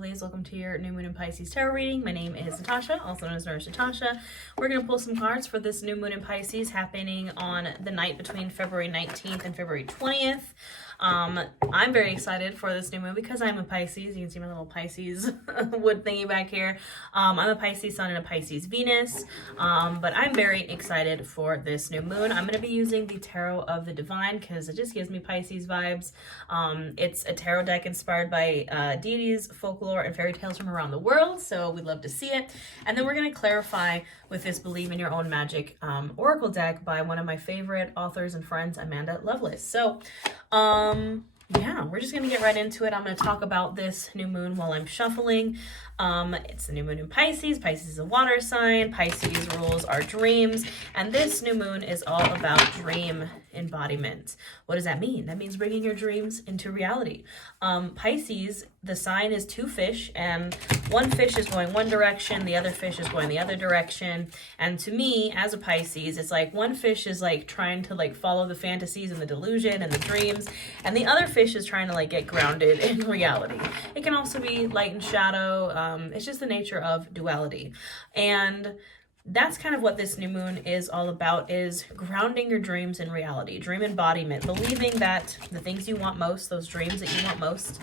lovelies. Welcome to your new moon in Pisces tarot reading. My name is Natasha, also known as Nurse Natasha. We're going to pull some cards for this new moon in Pisces happening on the night between February 19th and February 20th. I'm very excited for this new moon because I'm a Pisces. You can see my little Pisces wood thingy back here. I'm a Pisces sun and a Pisces Venus, but I'm very excited for this new moon. I'm going to be using the Tarot of the Divine because it just gives me Pisces vibes. It's a tarot deck inspired by deities, folklore, and fairy tales from around the world, so we'd love to see it. And then we're going to clarify with this Believe in Your Own Magic Oracle deck by one of my favorite authors and friends, Amanda Lovelace. So, yeah, we're just going to get right into it. I'm going to talk about this new moon while I'm shuffling. It's the new moon in Pisces. Pisces is a water sign. Pisces rules our dreams. And this new moon is all about dream embodiment. What does that mean? That means bringing your dreams into reality. Pisces, the sign is two fish, and one fish is going one direction, the other fish is going the other direction. And to me, as a Pisces, it's like one fish is like trying to like follow the fantasies and the delusion and the dreams, and the other fish is trying to like get grounded in reality. It can also be light and shadow. It's just the nature of duality. And that's kind of what this new moon is all about, is grounding your dreams in reality, dream embodiment, believing that the things you want most, those dreams that you want most,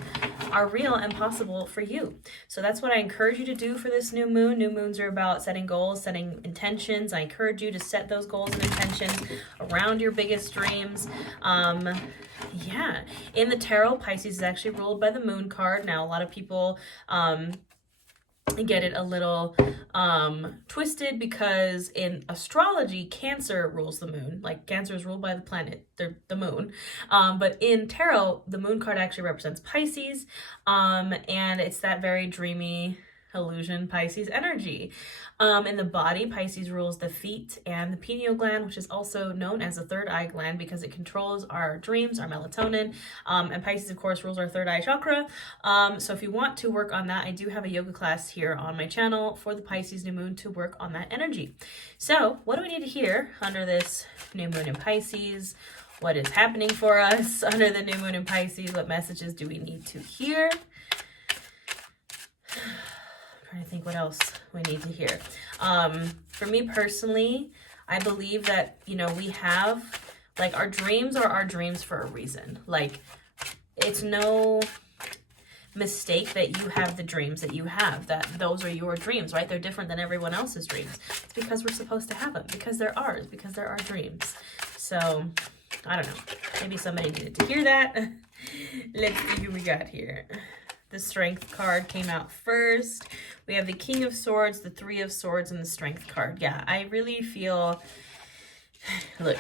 are real and possible for you. So that's what I encourage you to do for this new moon. New moons are about setting goals, setting intentions. I encourage you to set those goals and intentions around your biggest dreams. Yeah, in the tarot, Pisces is actually ruled by the moon card. Now, a lot of people get it a little twisted because in astrology, Cancer rules the moon. Like Cancer is ruled by the planet, the moon. But in tarot, the moon card actually represents Pisces, and it's that very dreamy illusion Pisces energy. In the body, Pisces rules the feet and the pineal gland, which is also known as the third eye gland because it controls our dreams, our melatonin. And Pisces, of course, rules our third eye chakra. So if you want to work on that, I do have a yoga class here on my channel for the Pisces new moon to work on that energy. So what do we need to hear under this new moon in Pisces? What is happening for us under the new moon in Pisces? What messages do we need to hear? Trying to think what else we need to hear. For me personally, I believe that, we have, like, our dreams are our dreams for a reason. Like, it's no mistake that you have the dreams that you have, that those are your dreams, right? They're different than everyone else's dreams. It's because we're supposed to have them, because they're ours, because they're our dreams. So, I don't know. Maybe somebody needed to hear that. Let's see who we got here. The Strength card came out first. We have the King of Swords, the Three of Swords, and the Strength card. Yeah, I really feel, look,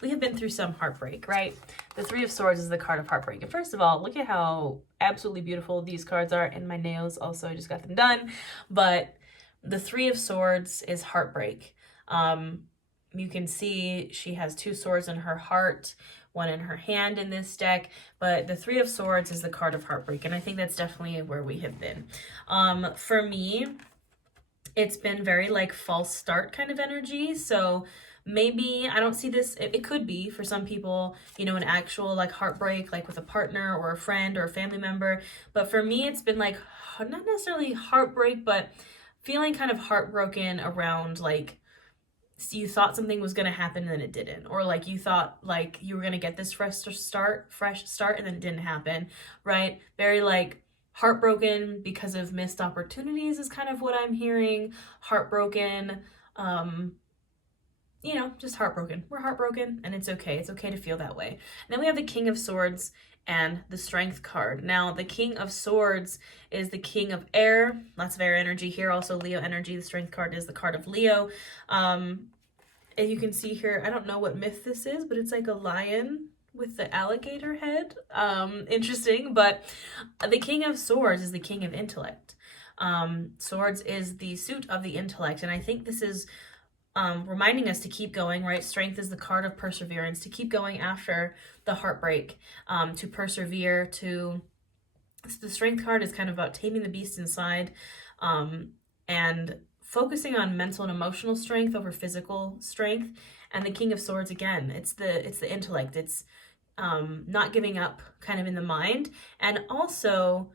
we have been through some heartbreak, right? The Three of Swords is the card of heartbreak. And first of all, look at how absolutely beautiful these cards are. And my nails also, I just got them done. But the Three of Swords is heartbreak. You can see she has two swords in her heart, one in her hand in this deck, but the Three of Swords is the card of heartbreak, and I think that's definitely where we have been. For me, it's been very like false start kind of energy, so maybe I don't see this, it could be for some people, an actual like heartbreak, like with a partner or a friend or a family member, but for me, it's been like, not necessarily heartbreak, but feeling kind of heartbroken around like, you thought something was going to happen and then it didn't, or like you thought like you were going to get this fresh start and then it didn't happen, right? Very like heartbroken because of missed opportunities is kind of what I'm hearing. Heartbroken, just heartbroken. We're heartbroken and it's okay. It's okay to feel that way. And then we have the King of Swords and the Strength card. Now, the King of Swords is the king of air. Lots of air energy here. Also Leo energy. The Strength card is the card of Leo. And you can see here, I don't know what myth this is, but it's like a lion with the alligator head. Interesting, but the King of Swords is the king of intellect. Swords is the suit of the intellect, and I think this is reminding us to keep going, right? Strength is the card of perseverance, to keep going after the heartbreak, to persevere, so the Strength card is kind of about taming the beast inside, and focusing on mental and emotional strength over physical strength. And the King of Swords, again, it's the intellect. It's not giving up kind of in the mind, and also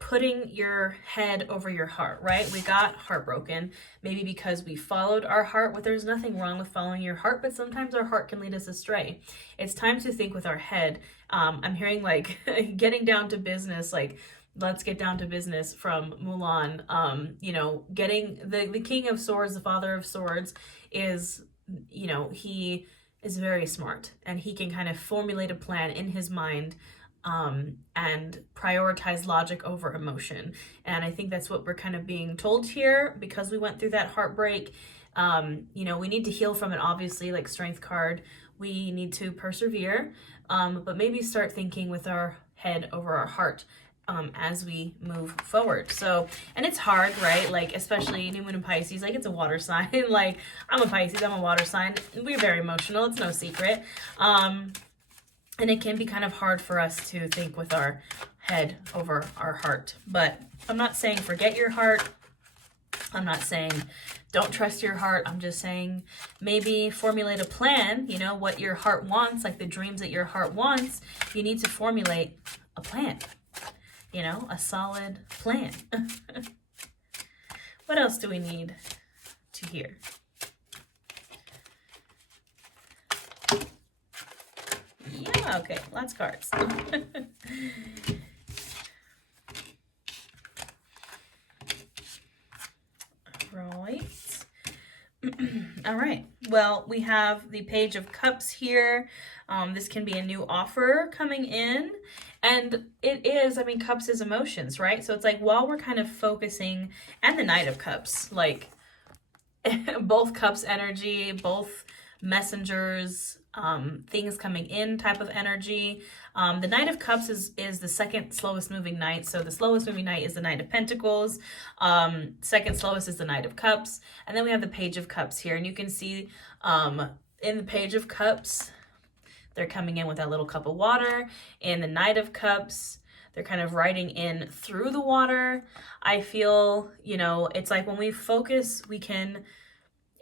putting your head over your heart, right? We got heartbroken, maybe because we followed our heart. Well, there's nothing wrong with following your heart, but sometimes our heart can lead us astray. It's time to think with our head. I'm hearing like getting down to business, like let's get down to business from Mulan. You know, getting the King of Swords, the Father of Swords is, you know, he is very smart and he can kind of formulate a plan in his mind and prioritize logic over emotion. And I think that's what we're kind of being told here because we went through that heartbreak. You know, we need to heal from it, obviously, like Strength card. We need to persevere, but maybe start thinking with our head over our heart as we move forward. So, and it's hard, right? Like, especially new moon in Pisces, like it's a water sign. Like, I'm a Pisces, I'm a water sign. We're very emotional, it's no secret. And it can be kind of hard for us to think with our head over our heart. But I'm not saying forget your heart. I'm not saying don't trust your heart. I'm just saying maybe formulate a plan, you know, what your heart wants, like the dreams that your heart wants. You need to formulate a plan, you know, a solid plan. What else do we need to hear? Yeah, okay, lots of cards. Right. All right. Well, we have the Page of Cups here. This can be a new offer coming in. And it is, I mean, Cups is emotions, right? So it's like while we're kind of focusing, and the Knight of Cups, like both Cups energy, both messengers, things coming in type of energy. The Knight of Cups is the second slowest moving knight. So the slowest moving knight is the Knight of Pentacles. Second slowest is the Knight of Cups. And then we have the Page of Cups here. And you can see in the Page of Cups, they're coming in with that little cup of water. In the Knight of Cups, they're kind of riding in through the water. I feel, you know, it's like when we focus, we can...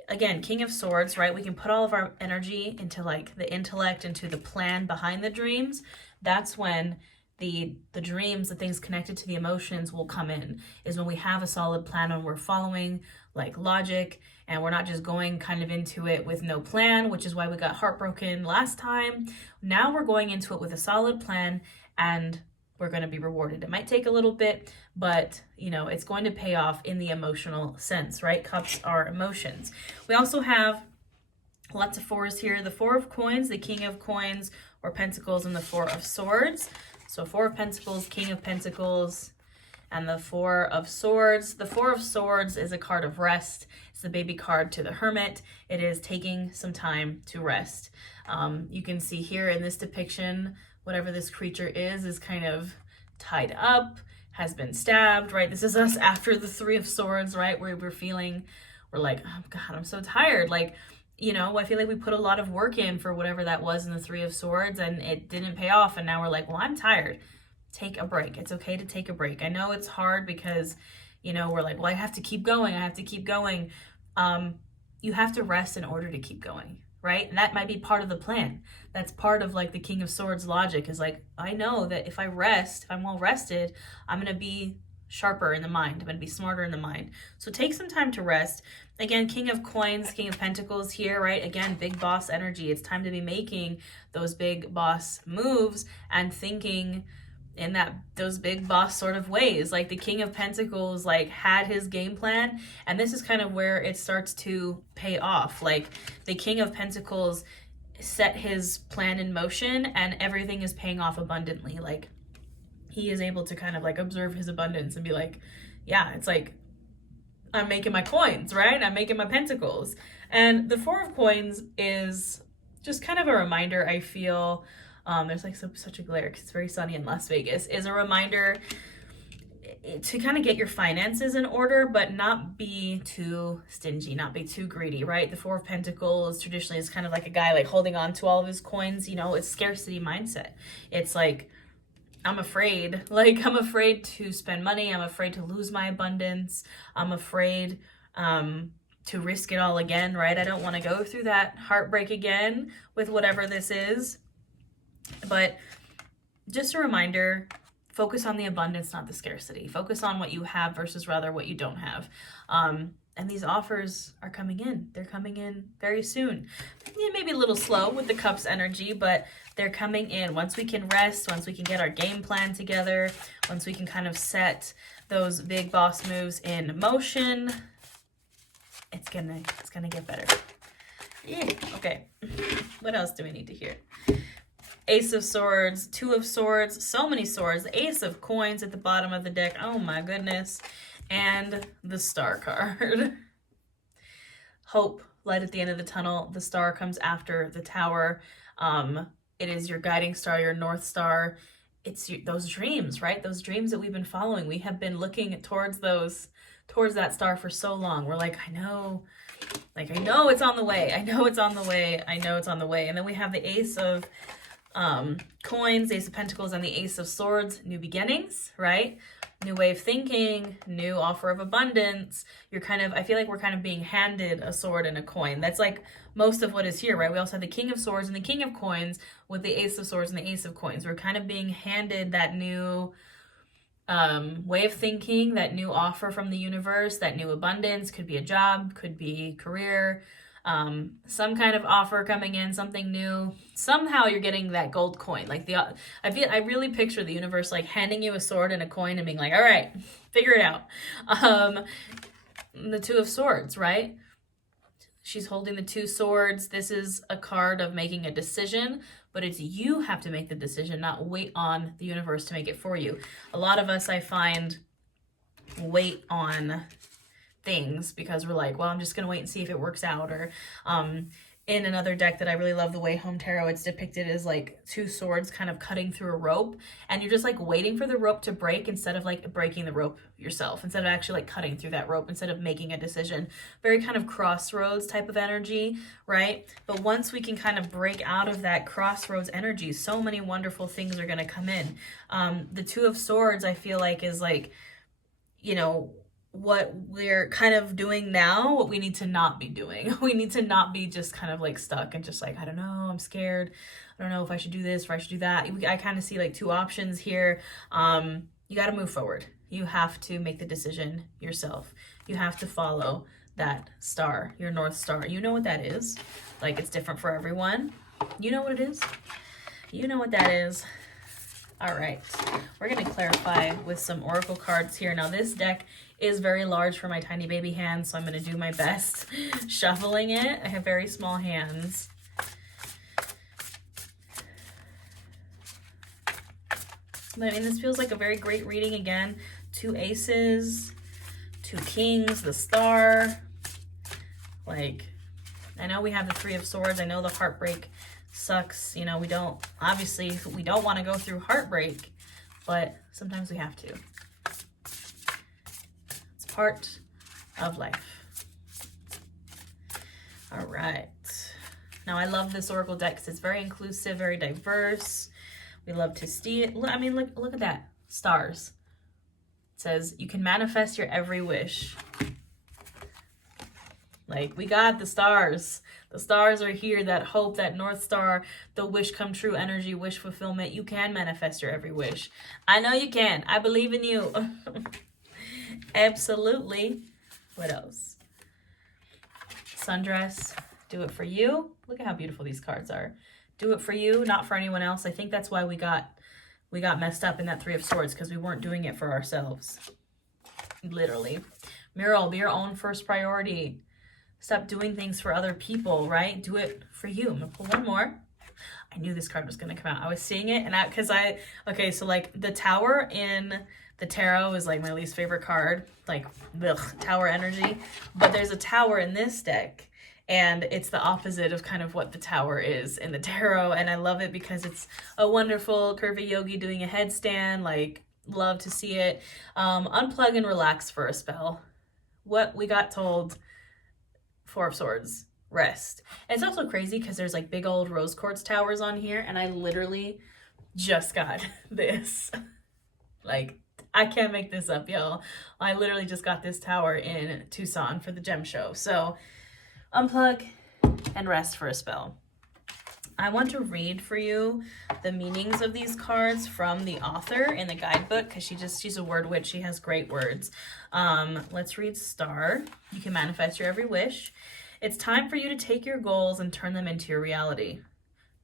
Again, King of Swords, right? We can put all of our energy into like the intellect, into the plan behind the dreams. That's when the dreams, the things connected to the emotions will come in, is when we have a solid plan and we're following like logic and we're not just going kind of into it with no plan, which is why we got heartbroken last time. Now we're going into it with a solid plan and we're going to be rewarded. It might take a little bit, but you know, it's going to pay off in the emotional sense, right? Cups are emotions. We also have lots of fours here. The Four of Coins, the King of Coins or Pentacles, and the Four of Swords. So Four of Pentacles, King of Pentacles, and the Four of Swords. The Four of Swords is a card of rest. It's the baby card to the Hermit. It is taking some time to rest. You can see here in this depiction, whatever this creature is kind of tied up, has been stabbed, right? This is us after the Three of Swords, right? Where we're like, oh God, I'm so tired. Like, you know, I feel like we put a lot of work in for whatever that was in the Three of Swords and it didn't pay off. And now we're like, well, I'm tired. Take a break. It's okay to take a break. I know it's hard because, you know, we're like, well, I have to keep going. I have to keep going. You have to rest in order to keep going. Right? And that might be part of the plan. That's part of like the King of Swords logic is like, I know that if I rest, if I'm well rested, I'm going to be sharper in the mind. I'm going to be smarter in the mind. So take some time to rest. Again, King of Coins, King of Pentacles here, right? Again, big boss energy. It's time to be making those big boss moves and thinking in those big boss sort of ways. Like the King of Pentacles like had his game plan, and this is kind of where it starts to pay off. Like the King of Pentacles set his plan in motion and everything is paying off abundantly. Like he is able to kind of like observe his abundance and be like, yeah, it's like I'm making my coins, right? I'm making my pentacles. And the Four of Coins is just kind of a reminder, I feel, there's like such a glare because it's very sunny in Las Vegas, is a reminder to kind of get your finances in order, but not be too stingy, not be too greedy, right? The Four of Pentacles traditionally is kind of like a guy like holding on to all of his coins, you know, it's scarcity mindset. It's like, I'm afraid to spend money. I'm afraid to lose my abundance. I'm afraid to risk it all again, right? I don't want to go through that heartbreak again with whatever this is. But just a reminder, focus on the abundance, not the scarcity. Focus on what you have versus rather what you don't have. And these offers are coming in. They're coming in very soon. Yeah, maybe a little slow with the Cups energy, but they're coming in. Once we can rest, once we can get our game plan together, once we can kind of set those big boss moves in motion, it's gonna get better. Yeah, okay. What else do we need to hear? Ace of Swords, Two of Swords, so many swords. The Ace of Coins at the bottom of the deck. Oh my goodness. And the Star card. Hope, light at the end of the tunnel. The Star comes after the Tower. It is your guiding star, your North Star. It's those dreams, right? Those dreams that we've been following. We have been looking towards that star for so long. We're like, I know it's on the way. I know it's on the way. I know it's on the way. And then we have the Ace of Coins, Ace of Pentacles, and the Ace of Swords. New beginnings, right? New way of thinking, new offer of abundance. I feel like we're kind of being handed a sword and a coin. That's like most of what is here, right? We also have the King of Swords and the King of Coins with the Ace of Swords and the Ace of Coins. We're kind of being handed that new way of thinking, that new offer from the universe, that new abundance. Could be a job, could be career, some kind of offer coming in, something new. Somehow you're getting that gold coin. Like I really picture the universe like handing you a sword and a coin and being like, all right, figure it out. The Two of Swords, right? She's holding the two swords. This is a card of making a decision, but it's you have to make the decision, not wait on the universe to make it for you. A lot of us, I find, wait on things because we're like, well, I'm just gonna wait and see if it works out. Or in another deck that I really love, the Way Home Tarot, it's depicted as like two swords kind of cutting through a rope, and you're just like waiting for the rope to break instead of like breaking the rope yourself, instead of actually like cutting through that rope, instead of making a decision. Very kind of crossroads type of energy, right? But once we can kind of break out of that crossroads energy, so many wonderful things are going to come in. The Two of Swords, I feel like, is like, what we're kind of doing now, what we need to not be doing. We need to not be just kind of like stuck and just like, I don't know, I'm scared. I don't know if I should do this or I should do that. I kind of see like two options here. You got to move forward. You have to make the decision yourself. You have to follow that star, your North Star. You know what that is. Like, it's different for everyone. You know what it is. You know what that is. All right, we're going to clarify with some oracle cards here. Now, this deck is very large for my tiny baby hands, so I'm going to do my best shuffling it. I have very small hands. But, I mean, this feels like a very great reading again. Two aces, two kings, the star. Like, I know we have the Three of Swords. I know the heartbreak sucks. We don't want to go through heartbreak, but sometimes we have to. It's part of life. All right. Now, I love this oracle deck because it's very inclusive, very diverse. We love to see it. I mean, look at that. Stars. It says, you can manifest your every wish. Like, we got the stars. The stars are here, that hope, that North Star, the wish come true energy, wish fulfillment. You can manifest your every wish. I know you can. I believe in you. Absolutely. What else? Sundress. Do it for you. Look at how beautiful these cards are. Do it for you, not for anyone else. I think that's why we got messed up in that Three of Swords, because we weren't doing it for ourselves. Literally. Mural, be your own first priority. Stop doing things for other people, right? Do it for you. I'm going to pull one more. I knew this card was going to come out. I was seeing it, and so like the Tower in the tarot is like my least favorite card. Like, ugh, Tower energy. But there's a Tower in this deck, and it's the opposite of kind of what the Tower is in the tarot, and I love it because it's a wonderful curvy yogi doing a headstand. Like, love to see it. Unplug and relax for a spell. What we got told... Four of Swords, rest. And it's also crazy because there's like big old rose quartz towers on here, and I literally just got this. Like, I can't make this up, y'all. I literally just got this tower in Tucson for the gem show. So unplug and rest for a spell. I want to read for you the meanings of these cards from the author in the guidebook, because she's a word witch. She has great words. Let's read Star. You can manifest your every wish. It's time for you to take your goals and turn them into your reality.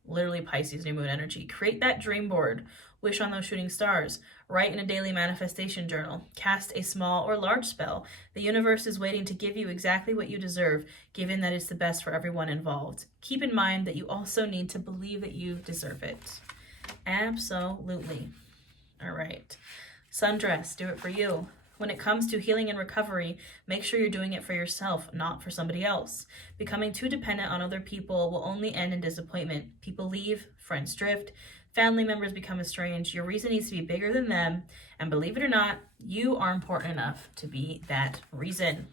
Literally Pisces new moon energy. Create that dream board. Wish on those shooting stars. Write in a daily manifestation journal. Cast a small or large spell. The universe is waiting to give you exactly what you deserve, given that it's the best for everyone involved. Keep in mind that you also need to believe that you deserve it. Absolutely. All right. Sundress, do it for you. When it comes to healing and recovery, make sure you're doing it for yourself, not for somebody else. Becoming too dependent on other people will only end in disappointment. People leave, friends drift, family members become estranged. Your reason needs to be bigger than them, and believe it or not, you are important enough to be that reason.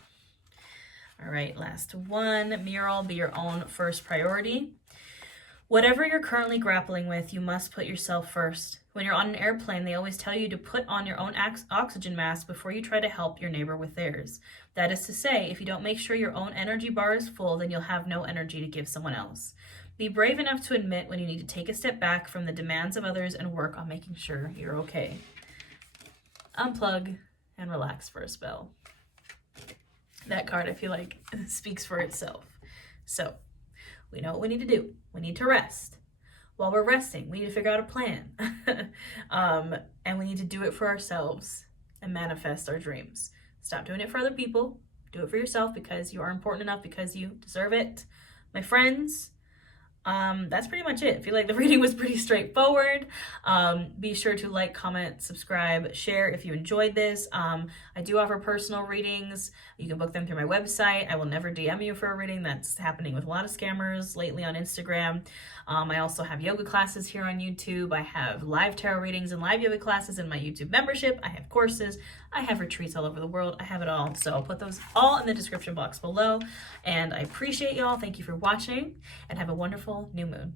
All right, last one. Mural, be your own first priority. Whatever you're currently grappling with, you must put yourself first. When you're on an airplane, they always tell you to put on your own oxygen mask before you try to help your neighbor with theirs. That is to say, if you don't make sure your own energy bar is full, then you'll have no energy to give someone else. Be brave enough to admit when you need to take a step back from the demands of others and work on making sure you're okay. Unplug and relax for a spell. That card, I feel like, speaks for itself. So, we know what we need to do. We need to rest. While we're resting, we need to figure out a plan. And we need to do it for ourselves and manifest our dreams. Stop doing it for other people. Do it for yourself because you are important enough, because you deserve it. My friends, that's pretty much it. I feel like the reading was pretty straightforward. Be sure to like, comment, subscribe, share if you enjoyed this. I do offer personal readings. You can book them through my website. I will never DM you for a reading. That's happening with a lot of scammers lately on Instagram. I also have yoga classes here on YouTube. I have live tarot readings and live yoga classes in my YouTube membership. I have courses. I have retreats all over the world. I have it all. So I'll put those all in the description box below. And I appreciate y'all. Thank you for watching and have a wonderful new moon.